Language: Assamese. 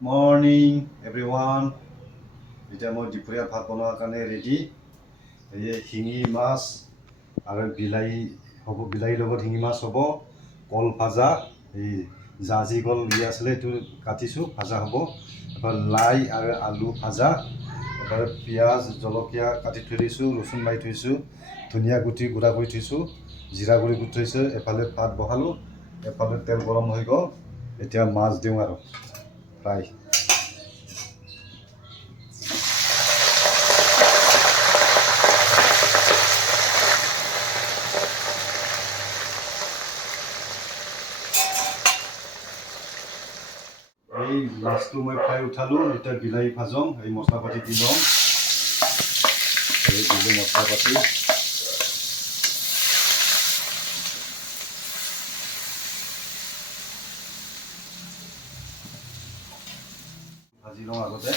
মৰ্নিং এভৰিৱান এতিয়া মই দুপৰীয়া ভাত বনোৱাৰ কাৰণে ৰেডি এই শিঙি মাছ আৰু বিলাহী হ'ব বিলাহীৰ লগত শিঙি মাছ হ'ব কল ভাজা এই জাজি কল আছিলে এইটো কাটিছোঁ ভাজা হ'ব এবাৰ লাই আৰু আলু ভাজা এবাৰ পিঁয়াজ জলকীয়া কাটি থৈ দিছোঁ ৰচুন মাৰি থৈছোঁ ধনিয়া গুটি গুড়া কৰি থৈছোঁ জিৰা গুড়ি গুটি থৈছোঁ এফালে ভাত বহালোঁ এফালে তেল গৰম হৈ গ'ল এতিয়া মাছ দিওঁ আৰু ফ্ৰাই এই মাছটো মই ফ্ৰাই উঠালোঁ এতিয়া বিলাহী ভাজোঁ এই মছলা পাতি দি লওঁ এই দিলোঁ মছলা পাতি ভাজি লওঁ আগতে